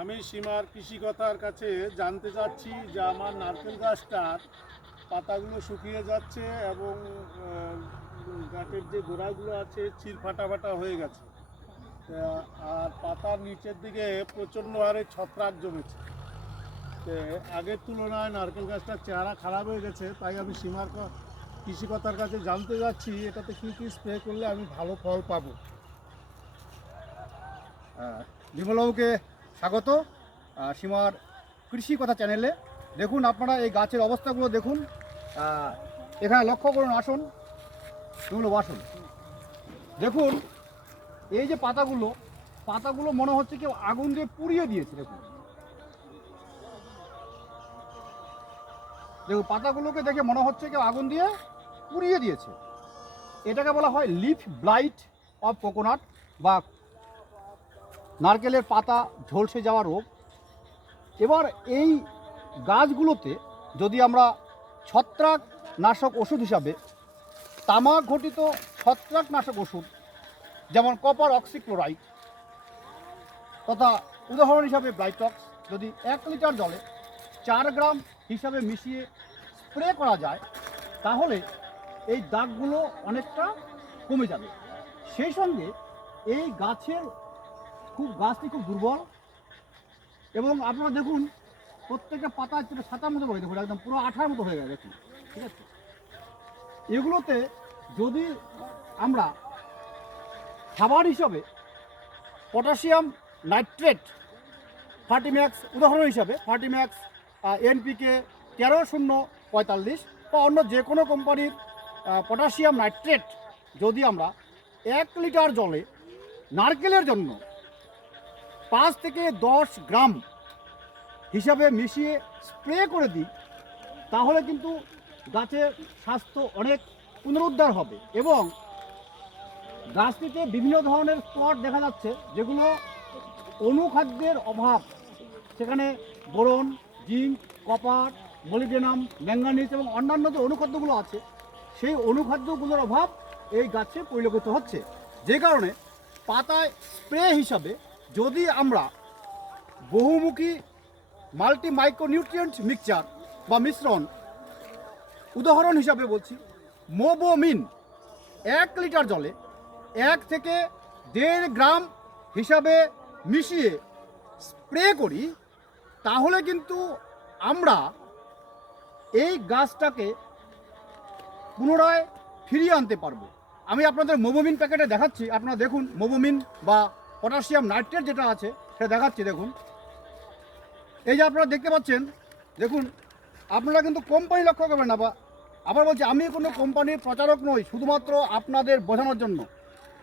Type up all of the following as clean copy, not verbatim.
আমি সীমার কৃষিকতার কাছে জানতে চাচ্ছি যে আমার নারকেল গাছটার পাতাগুলো শুকিয়ে যাচ্ছে এবং গাছের যে গোড়াগুলো আছে চির ফাটা হয়ে গেছে। আর পাতার নিচের দিকে প্রচণ্ড হারে ছত্রাক জমেছে। আগের তুলনায় নারকেল গাছটার চেহারা খারাপ হয়ে গেছে। তাই আমি সীমার কৃষিকতার কাছে জানতে যাচ্ছি এটাতে কী কী স্প্রে করলে আমি ভালো ফল পাবো। বিমলবাবুকে স্বাগত সীমার কৃষি কথা চ্যানেলে। দেখুন আপনারা এই গাছের অবস্থাগুলো দেখুন, এখানে লক্ষ্য করুন, আসুন বিমলবাবু আসুন। দেখুন এই যে পাতাগুলো মনে হচ্ছে কেউ আগুন দিয়ে পুড়িয়ে দিয়েছে। দেখুন পাতাগুলোকে দেখে মনে হচ্ছে কেউ আগুন দিয়ে পুড়িয়ে দিয়েছে। এটাকে বলা হয় লিফ ব্লাইট অফ কোকোনাট বা নারকেলের পাতা ঝলসে যাওয়া রোগ। এবার এই গাছগুলোতে যদি আমরা ছত্রাকনাশক ওষুধ হিসাবে তামাক ঘটিত ছত্রাকনাশক ওষুধ যেমন কপার অক্সিক্লোরাইড তথা উদাহরণ হিসাবে ব্লাইটক্স যদি 1 লিটার জলে 4 গ্রাম হিসাবে মিশিয়ে স্প্রে করা যায় তাহলে এই দাগগুলো অনেকটা কমে যাবে। সেই সঙ্গে এই গাছটি খুব দুর্বল এবং আপনারা দেখুন প্রত্যেকটা পাতা ছাতার মতো হয়ে দেখুন, একদম পুরো আঠার মতো হয়ে গেছে। দেখুন ঠিক আছে, এগুলোতে যদি আমরা খাবার হিসাবে পটাশিয়াম নাইট্রেট ফার্টিম্যাক্স উদাহরণ হিসাবে ফার্টিম্যাক্স NPK 13-0-45 বা অন্য যে কোনো কোম্পানির পটাশিয়াম নাইট্রেট যদি আমরা 1 লিটার জলে নারকেলের জন্য 5 থেকে 10 গ্রাম হিসাবে মিশিয়ে স্প্রে করে দিই তাহলে কিন্তু গাছের স্বাস্থ্য অনেক পুনরুদ্ধার হবে এবং গাছটিতে বিভিন্ন ধরনের স্পট দেখা যাচ্ছে যেগুলো অনুখাদ্যের অভাব, সেখানে boron, zinc, copper, molybdenum, manganese এবং অন্যান্য যে অনুখাদ্যগুলো আছে সেই অনুখাদ্যগুলোর অভাব এই গাছে পরিলক্ষিত হচ্ছে। যে কারণে পাতায় স্প্রে হিসাবে যদি আমরা বহুমুখী মাল্টি মাইক্রোনিউট্রিয়েন্ট মিক্সচার বা মিশ্রণ উদাহরণ হিসাবে বলছি মোবোমিন 1 লিটার জলে 1 থেকে 1.5 গ্রাম হিসাবে মিশিয়ে স্প্রে করি তাহলে কিন্তু আমরা এই গাছটাকে পুনরায় ফিরিয়ে আনতে পারবো। আমি আপনাদের মোবোমিন প্যাকেটে দেখাচ্ছি, আপনারা দেখুন মোবোমিন বা পটাশিয়াম নাইট্রেট যেটা আছে সেটা দেখাচ্ছি। দেখুন এই যে আপনারা দেখতে পাচ্ছেন, দেখুন আপনারা কিন্তু কোম্পানি লক্ষ্য করবেন না। বা আবার বলছি, আমি কোনো কোম্পানির প্রচারক নই, শুধুমাত্র আপনাদের বোঝানোর জন্য।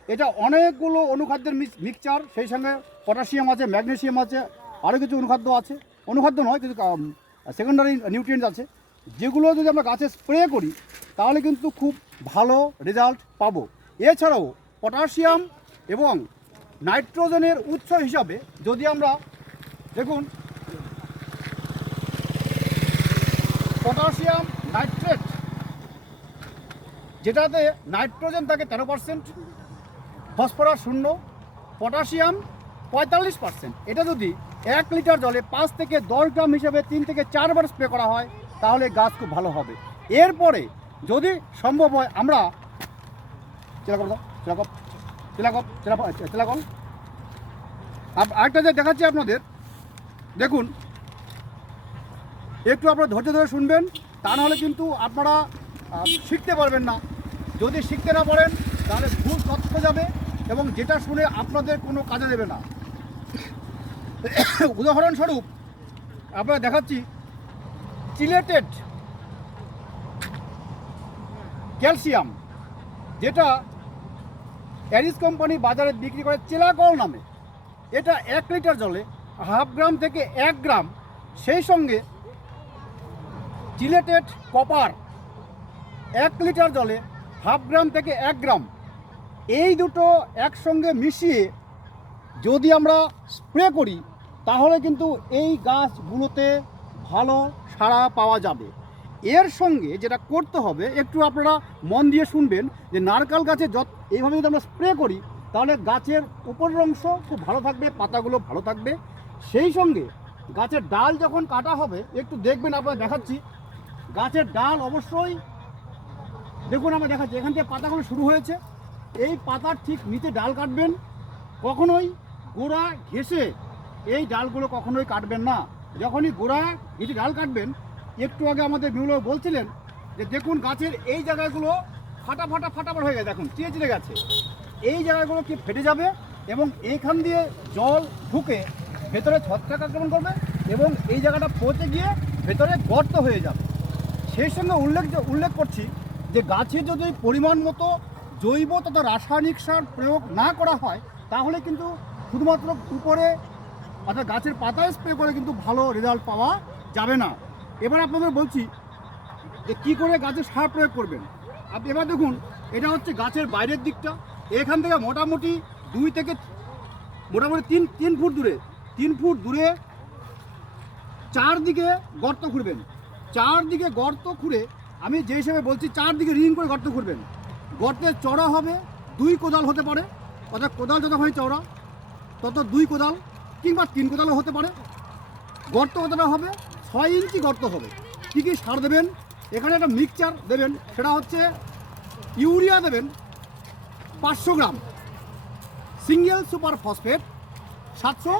এটা অনেকগুলো অনুখাদ্যের মিক্সচার, সেই সঙ্গে পটাশিয়াম আছে, ম্যাগনেসিয়াম আছে, আরও কিছু অনুখাদ্য আছে, অনুখাদ্য নয় কিছু সেকেন্ডারি নিউট্রিয়েন্টস আছে, যেগুলো যদি আমরা গাছে স্প্রে করি তাহলে কিন্তু খুব ভালো রেজাল্ট পাবো। এছাড়াও পটাশিয়াম এবং নাইট্রোজেনের উৎস হিসাবে যদি আমরা দেখুন পটাশিয়াম নাইট্রেট যেটাতে নাইট্রোজেন থাকে 13%, ফসফরাস 0, পটাশিয়াম 45%, এটা যদি 1 লিটার জলে 5 থেকে 10 গ্রাম হিসেবে 3 থেকে 4 বার স্প্রে করা হয় তাহলে গাছ খুব ভালো হবে। এরপরে যদি সম্ভব হয় আমরা আরেকটা যে দেখাচ্ছি আপনাদের, দেখুন একটু আপনারা ধৈর্য ধরে শুনবেন, তা নাহলে কিন্তু আপনারা শিখতে পারবেন না। যদি শিখতে না পারেন তাহলে ভুল তথ্য যাবে এবং যেটা শুনে আপনাদের কোনো কাজে দেবে না। উদাহরণস্বরূপ আপনারা দেখাচ্ছি চিলেটেড ক্যালসিয়াম, যেটা অ্যারিস কোম্পানি বাজারে বিক্রি করে চেলাকল নামে। এটা 1 লিটার জলে 0.5 গ্রাম থেকে 1 গ্রাম, সেই সঙ্গে চিলেটেড কপার 1 লিটার জলে 0.5 গ্রাম থেকে 1 গ্রাম, এই দুটো একসঙ্গে মিশিয়ে যদি আমরা স্প্রে করি তাহলে কিন্তু এই গাছগুলোতে ভালো সাড়া পাওয়া যাবে। এর সঙ্গে যেটা করতে হবে, একটু আপনারা মন দিয়ে শুনবেন, যে নারকেল গাছে এইভাবে যদি আমরা স্প্রে করি তাহলে গাছের উপরের অংশ খুব ভালো থাকবে, পাতাগুলো ভালো থাকবে সেই সঙ্গে গাছের ডাল যখন কাটা হবে, একটু দেখবেন, আপনারা দেখাচ্ছি, গাছের ডাল অবশ্যই দেখুন, আমরা দেখাচ্ছি এখান থেকে পাতাগুলো শুরু হয়েছে, এই পাতার ঠিক নিচে ডাল কাটবেন, কখনোই গোড়া ঘেঁষে এই ডালগুলো কখনোই কাটবেন না। যখনই গোড়া ঘেঁষে ডাল কাটবেন, একটু আগে আমাদের বিমল বলছিলেন যে দেখুন গাছের এই জায়গাগুলো ফাটাফাট হয়ে গেছে, দেখুন চিড়ে গেছে, এই জায়গাগুলো কি ফেটে যাবে এবং এইখান দিয়ে জল ঢুকে ভেতরে ছত্রাক আক্রমণ করবে এবং এই জায়গাটা পচে গিয়ে ভেতরে গর্ত হয়ে যাবে। সেই সঙ্গে উল্লেখ করছি যে গাছে যদি পরিমাণ মতো জৈব তথা রাসায়নিক সার প্রয়োগ না করা হয়, তাহলে কিন্তু শুধুমাত্র উপরে অর্থাৎ গাছের পাতায় স্প্রে করে কিন্তু ভালো রেজাল্ট পাওয়া যাবে না। এবার আপনাদের বলছি যে কী করে গাছে সার প্রয়োগ করবেন। আপনি এবার দেখুন, এটা হচ্ছে গাছের বাইরের দিকটা, এখান থেকে মোটামুটি 2 থেকে 3 ফুট দূরে চারদিকে গর্ত খুঁড়বেন। চারদিকে গর্ত খুঁড়ে, আমি যে হিসেবে বলছি, চারদিকে রিং করে গর্ত খুঁড়বেন। গর্তের চড়া হবে 2 কোদাল হতে পারে, অর্থাৎ কোদাল যত হয় চওড়া তত 2 কোদাল কিংবা 3 কোদালও হতে পারে। গর্ত কতটা হবে? 6 ইঞ্চি গর্ত হবে। কী কী সার দেবেন? এখানে একটা মিক্সচার দেবেন, সেটা হচ্ছে ইউরিয়া দেবেন 500 গ্রাম, সিঙ্গেল সুপার ফসফেট 700